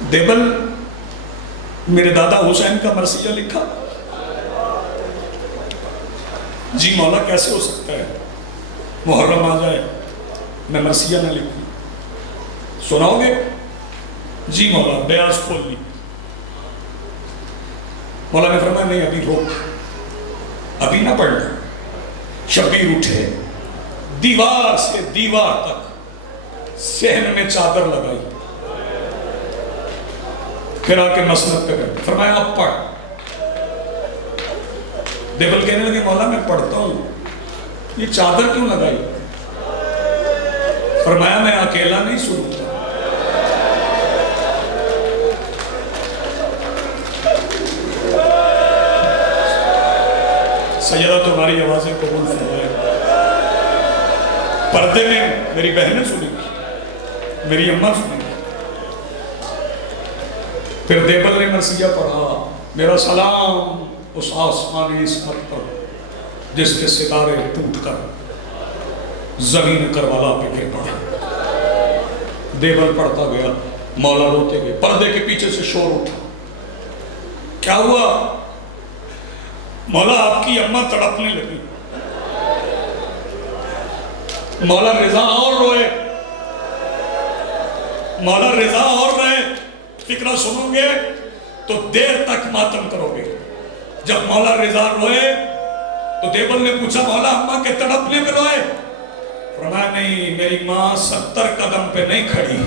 دیبل میرے دادا حسین کا مرثیہ لکھا. جی مولا کیسے ہو سکتا ہے محرم آ جائے میں مرثیہ نہ لکھوں؟ سناؤ گے؟ جی مولا. بیاض کھول لی. مولا نے فرمایا نہیں ابھی روک, ابھی نہ پڑھنا. شبیر اٹھے, دیوار سے دیوار تک صحن میں چادر لگائی, پھر آ کے مسند پہ گئے, فرمایا اب پڑھ. دیبل کہنے لگے مولا میں پڑھتا ہوں, یہ چادر کیوں لگائی؟ فرمایا میں اکیلا نہیں سنوں گا. سیدہ تمہاری آوازیں قبول فرمائے. پردے میں میری بہنیں سنیں گی, میری اماں سنیں گی. پھر دیبل نے مرثیہ پڑھا. میرا سلام اس آسمانی عصمت پر جس کے ستارے ٹوٹ کر زمین کربلا پہ گر پڑا. دیبل پڑھتا گیا, مولا روتے گئے. پردے کے پیچھے سے شور اٹھا. کیا ہوا؟ مولا آپ کی اماں تڑپنے لگی. مولا رضا اور روئے, مولا رضا اور رہے. فکرہ سنو گے تو دیر تک ماتم کرو گے. جب مولا رضا روئے تو دیبل نے پوچھا مولا اماں کے تڑپنے میں روئے؟ فرمایا نہیں, میری ماں 70 قدم پہ نہیں کھڑی.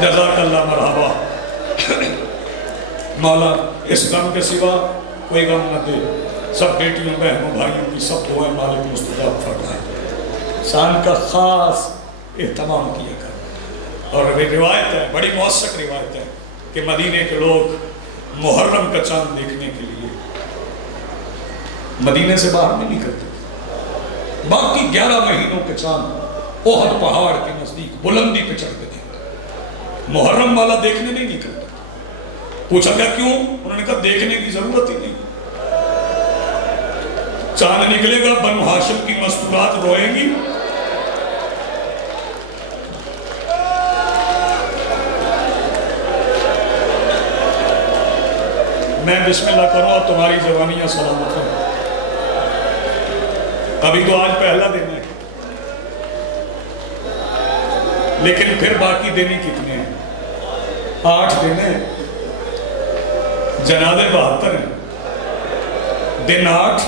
جزاک اللہ مرحبا. مولا اس غم کے سوا کوئی غم نہ دے. سب بیٹیوں بہنوں بھائیوں کی سب دعائیں مالک مستجاب فرمائے. انسان کا خاص اہتمام کیا کر. اور روایت ہے, بڑی موثق روایت ہے کہ مدینے کے لوگ محرم کا چاند دیکھنے کے لیے مدینے سے باہر نہیں نکلتے. باقی 11 مہینوں کے چاند احد پہاڑ کے نزدیک بلندی پہ چڑھتے تھے. محرم والا دیکھنے نہیں نکلتا. پوچھا گیا کیوں؟ انہوں نے کہا دیکھنے کی ضرورت ہی نہیں. چاند نکلے گا بنو ہاشم کی مستورات روئیں گی. میں بسم اللہ کروں اور تمہاری زبانیاں سلامت ہوں. ابھی تو آج پہلا دن ہے, لیکن پھر باقی دن کتنے ہیں؟ 8 دن ہیں. جنازے 72 ہیں. دن 8,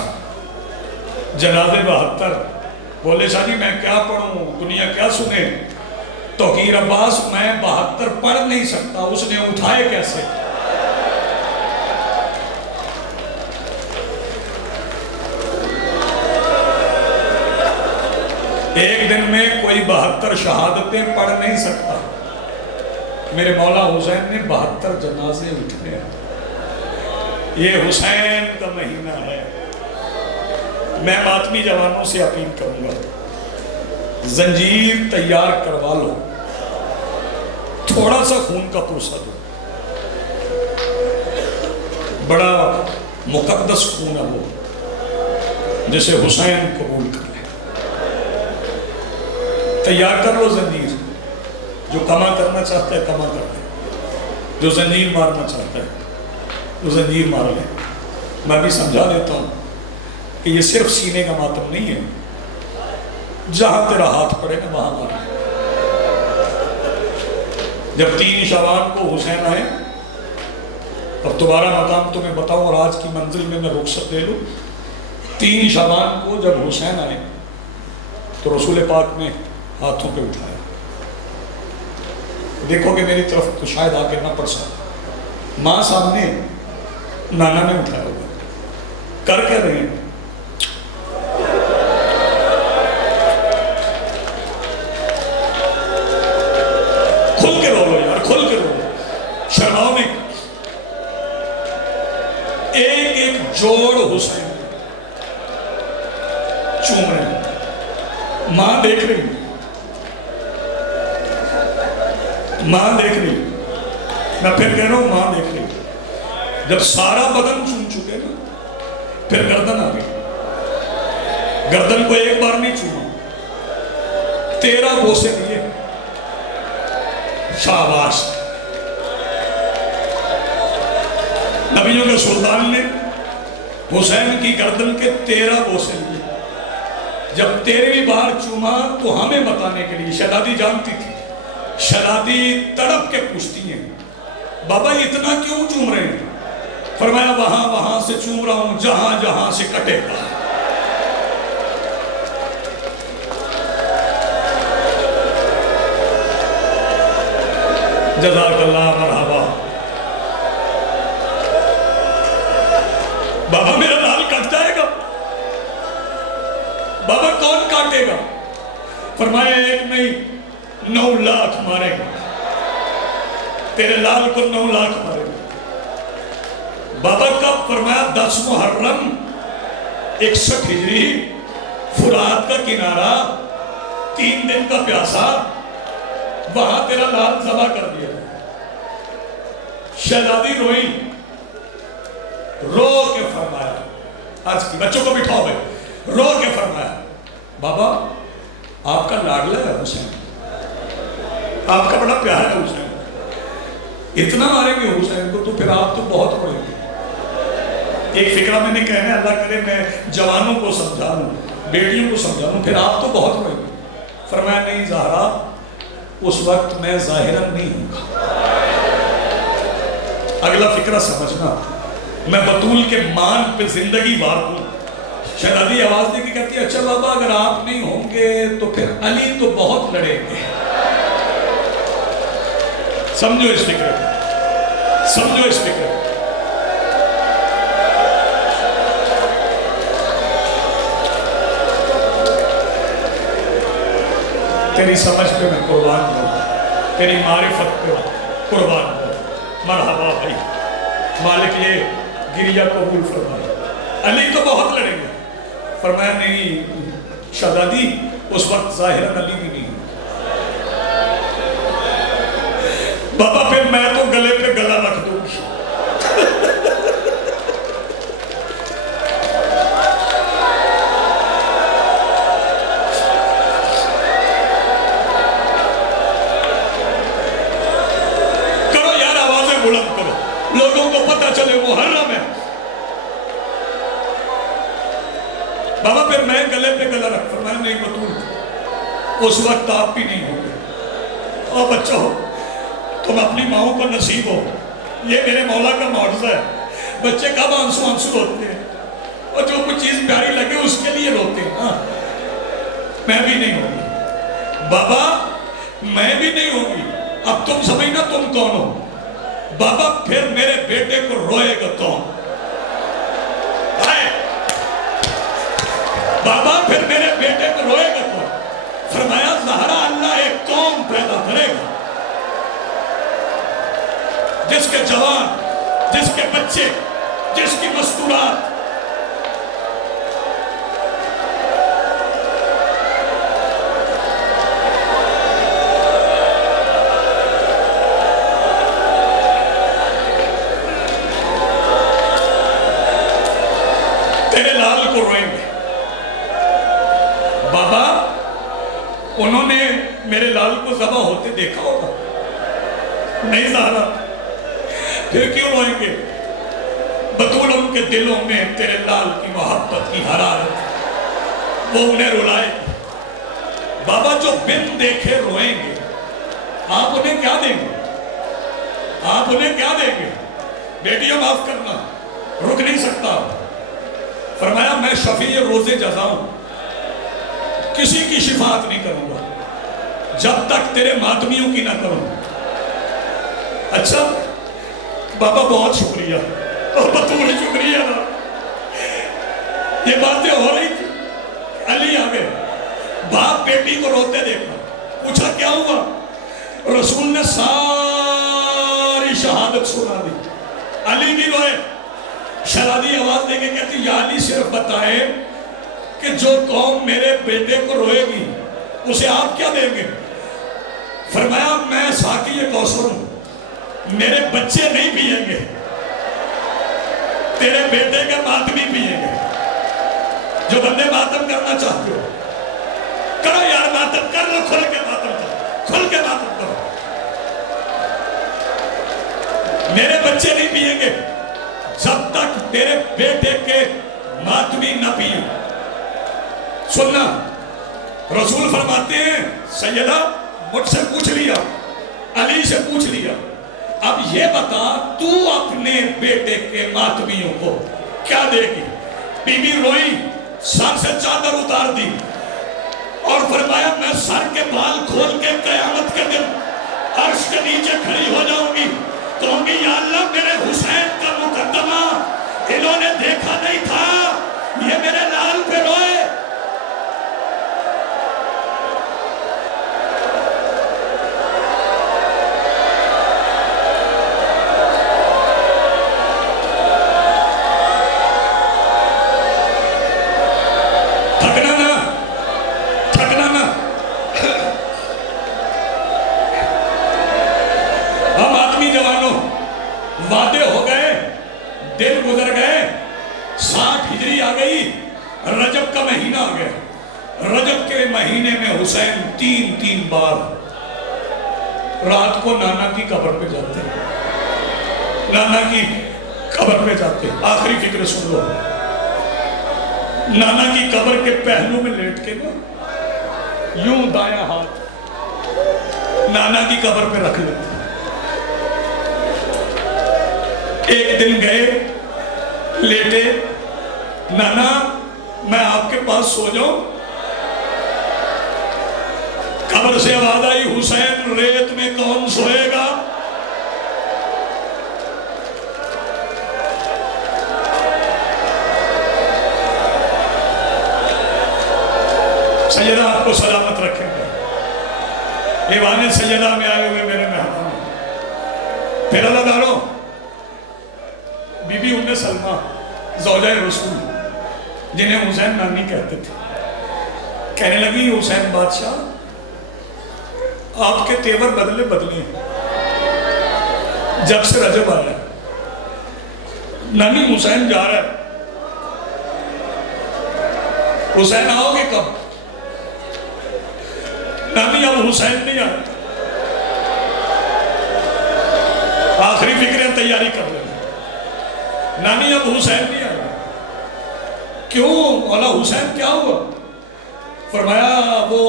جنازے 72. بولے شاہ جی میں کیا پڑھوں, دنیا کیا سنے؟ توقیر عباس میں 72 پڑھ نہیں سکتا, اس نے اٹھائے کیسے؟ ایک دن میں کوئی 72 شہادتیں پڑھ نہیں سکتا. میرے مولا حسین نے 72 جنازے اٹھنے. یہ حسین کا مہینہ ہے. میں ماتمی جوانوں سے اپیل کروں گا, زنجیر تیار کروا لو, تھوڑا سا خون کا پرسہ دو. بڑا مقدس خون ہے وہ جسے حسین قبول کر. تیار کر لو زنجیر. جو کما کرنا چاہتا ہے کما کر لے, جو زنجیر مارنا چاہتا ہے وہ زنجیر مار لے. میں بھی سمجھا دیتا ہوں کہ یہ صرف سینے کا ماتم نہیں ہے, جہاں تیرا ہاتھ پڑے نا وہاں مار. جب 3 شعبان کو حسین آئے, اب دوبارہ مقام تمہیں بتاؤں اور آج کی منزل میں رخصت دے لوں. 3 شعبان کو جب حسین آئے تو رسول پاک نے ہاتھوں پہ اٹھایا. دیکھو کہ میری طرف تو شاید آ کے نہ پڑ سکتا. ماں سامنے, نانا نے اٹھایا ہوگا. کر کے رہے ہیں کھل کے رو لو یار, کھل کے رو لو, شرماؤ نہیں. ایک ایک جوڑ حسین چوم رہے ہیں. ماں دیکھ رہی, ماں دیکھ رہی. میں پھر کہہ رہا ہوں ماں دیکھ رہی. جب سارا بدن چوم چکے نا, پھر گردن آ گئی. گردن کو ایک بار نہیں چوما, 13 بوسے دیے. شاباش. نبیوں کے سلطان نے حسین کی گردن کے 13 بوسے لیے. جب 13ویں بار چوما تو ہمیں بتانے کے لیے شہزادی جانتی تھی. شہزادی تڑپ کے پوچھتی ہیں بابا اتنا کیوں چوم رہے ہیں؟ فرمایا وہاں سے چوم رہا ہوں جہاں سے کٹے گا. جزاک اللہ مرحبا. بابا میرا لال کٹ جائے گا. بابا کون کاٹے گا؟ فرمایا 1 نہیں 9 لاکھ مارے گا. تیرے لال کو 9 لاکھ مارے گا. بابا کب؟ فرمایا 10 محرم 61 ہجری فرات کا کنارہ 3 دن کا پیاسا وہاں تیرا لال ذبح کر دیا. شہزادی روئی. رو کے فرمایا آج کی بچوں کو بٹھاؤ بھائی. رو کے فرمایا بابا آپ کا لاڈلا ہے حسین, آپ کا بڑا پیارا ہے حسین. اتنا ماریں گے حسین کو تو پھر آپ تو بہت پڑیں گے. ایک فکرہ میں نے کہنا اللہ کرے میں جوانوں کو سمجھا لوں, بیٹیوں کو سمجھا لوں, پھر آپ تو بہت پڑیں گے. فرمایا نہیں زہرا اس وقت میں ظاہراً نہیں ہوں گا. اگلا فکرہ سمجھنا, میں بطول کے مان پہ زندگی وار ہوں. شہزادی آواز دے کے کہتی ہے اچھا بابا اگر آپ نہیں ہوں گے تو پھر علی تو بہت لڑیں گے. سمجھو اس فکر کو, سمجھو اس فکر کو. تیری سمجھ پہ میں قربان ہوں, تیری معرفت پہ قربان ہوں. مرحبا بھائی. مالک یہ گریہ قبول فرمائے. علی تو بہت لڑیں گے. فرمایا نہیں شہزادی اس وقت ظاہراً علی بھی نہیں. بابا پھر میں تو گلے پہ گلا رکھ دوں گی. کرو یار آوازیں بلند کرو, لوگوں کو پتہ چلے محرم ہے. بابا پھر میں گلے پہ گلا رکھ. فرمایا نہیں بطول اس وقت آپ بھی نہیں ہوں گے. اور بچہ ہو تم اپنی ماؤں کو نصیب ہو. یہ میرے مولا کا معجزہ ہے. بچے کب آنسو ہوتے ہیں اور جو کچھ چیز پیاری لگے اس کے لیے روتے ہیں. ہاں میں بھی نہیں ہوں گی بابا, میں بھی نہیں ہوں گی. اب تم سمجھنا تم کون ہو. بابا پھر میرے بیٹے کو روئے گا کون؟ بابا پھر میرے بیٹے کو روئے گا کون؟ فرمایا زہرا اللہ ایک قوم پیدا کرے گا جس کے جوان, جس کے بچے, جس کی مستورات تیرے لال کو روئیں گے. بابا انہوں نے میرے لال کو ذبح ہوتے دیکھا ہوگا. نہیں زہرا پھر کیوں روئیں گے؟ بطول ان کے دلوں میں تیرے لال کی محبت کی حرارت وہ انہیں رلائے. بابا جو بن دیکھے روئیں گے, آپ انہیں کیا دیں گے؟ آپ انہیں کیا دیں گے؟ بیٹیاں معاف کرنا, رک نہیں سکتا. فرمایا میں شفیع روز جزا ہوں, کسی کی شفاعت نہیں کروں گا جب تک تیرے ماتمیوں کی نہ کروں. اچھا بابا بہت شکریہ, اور بطول شکریہ نا. یہ باتیں ہو رہی تھی, علی آ گئے. باپ بیٹی کو روتے دیکھا, پوچھا کیا ہوا؟ رسول نے ساری شہادت سنا دی. علی بھی روئے. شہزادی آواز دے کے کہتی یا علی صرف بتائے کہ جو قوم میرے بیٹے کو روئے گی اسے آپ کیا دیں گے؟ فرمایا میں ساقی کوثر ہوں, میرے بچے نہیں پئیں گے, تیرے بیٹے کے ماتمی پئیں گے. جو بندے ماتم کرنا چاہتے ہو کرو یار ماتم. ماتم کر لو، کھل کے ماتم کرو، کھل کے ماتم کرو. میرے بچے نہیں پیئیں گے جب تک میرے بیٹے کے ماتمی نہ پیئیں. سننا، رسول فرماتے ہیں سیدہ مجھ سے پوچھ لیا، علی سے پوچھ لیا، اب یہ بتا تو اپنے بیٹے کے ماتمیوں کو کیا دے گی؟ بی بی روئی، سر سے چادر اتار دی اور فرمایا میں سر کے بال کھول کے قیامت کے دن عرش کے نیچے کھڑی ہو جاؤں گی، کہوں گی یا اللہ میرے حسین کا مقدمہ انہوں نے دیکھا نہیں تھا، یہ میرے لال پہ روئے. وعدے ہو گئے، دن گزر گئے، 60 ہجری آ گئی، رجب کا مہینہ آ گیا. رجب کے مہینے میں حسین 3 بار رات کو نانا کی قبر پہ جاتے، نانا کی قبر پہ جاتے. آخری فکر سن لو، نانا کی قبر کے پہلو میں لیٹ کے نا یوں دایاں ہاتھ نانا کی قبر پہ رکھ لیتے. ایک دن گئے، لیٹے، نانا میں آپ کے پاس سو جاؤں؟ قبر سے آواز آئی حسین ریت میں کون سوئے گا؟ سیدہ آپ کو سلامت رکھیں گے. ایوان سیدہ میں آئے ہوئے میرے مہمان، پھر اللہ دارو بی بی ام سلمہ زوجہ رسول جنہیں حسین نانی کہتے تھے، کہنے لگی حسین بادشاہ آپ کے تیور بدلے ہیں جب سے رجب آیا. نانی حسین جا رہا ہے، حسین آؤ گے کب؟ نانی اب حسین نہیں آتا. آخری فکریں تیاری کر لیں. نانی اب حسین نہیں آیا. کیوں مولا حسین کیا ہوا؟ فرمایا وہ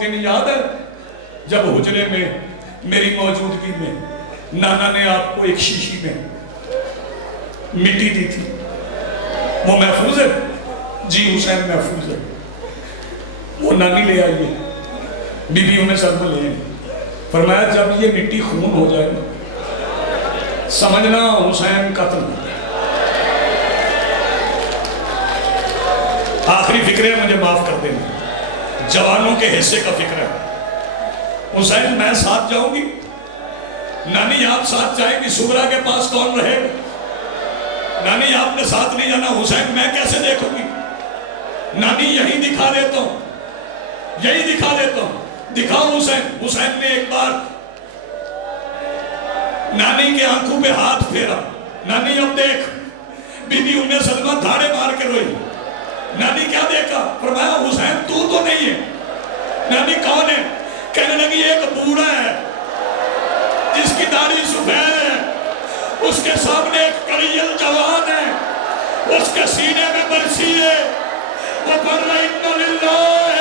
دن یاد ہے جب حجرے میں میری موجودگی میں نانا نے آپ کو ایک شیشی میں مٹی دی تھی، وہ محفوظ ہے؟ جی حسین محفوظ ہے. وہ نانی لے آئیے، بی بی انہیں سلمہ لے آئیے. فرمایا جب یہ مٹی خون ہو جائے گا سمجھنا حسین قتل. آخری فکر ہے، مجھے معاف کر دینا، جوانوں کے حصے کا فکر ہے. حسین میں ساتھ جاؤں گی؟ نانی آپ ساتھ جائیں گی؟ سغرا کے پاس کون رہے گا؟ نانی آپ نے ساتھ نہیں جانا. حسین میں کیسے دیکھوں گی؟ نانی یہی دکھا دیتا ہوں، یہی دکھا دیتا ہوں. دکھاؤ حسین. حسین نے ایک بار نانی کے آنکھوں پہ ہاتھ پھیرا. نانی اب دیکھ. بی بی ام سلمہ دھاڑے مار کے روئی. نانی کیا دیکھا؟ فرمایا حسین تو نہیں ہے. نانی کون ہے؟ کہنے لگی ایک بوڑھا ہے جس کی داڑھی سفید ہے، اس کے سامنے ایک کڑیل جوان ہے، اس کے سینے میں برسی ہے، وہ پڑھ رہا اِنَّ لِلَّهِ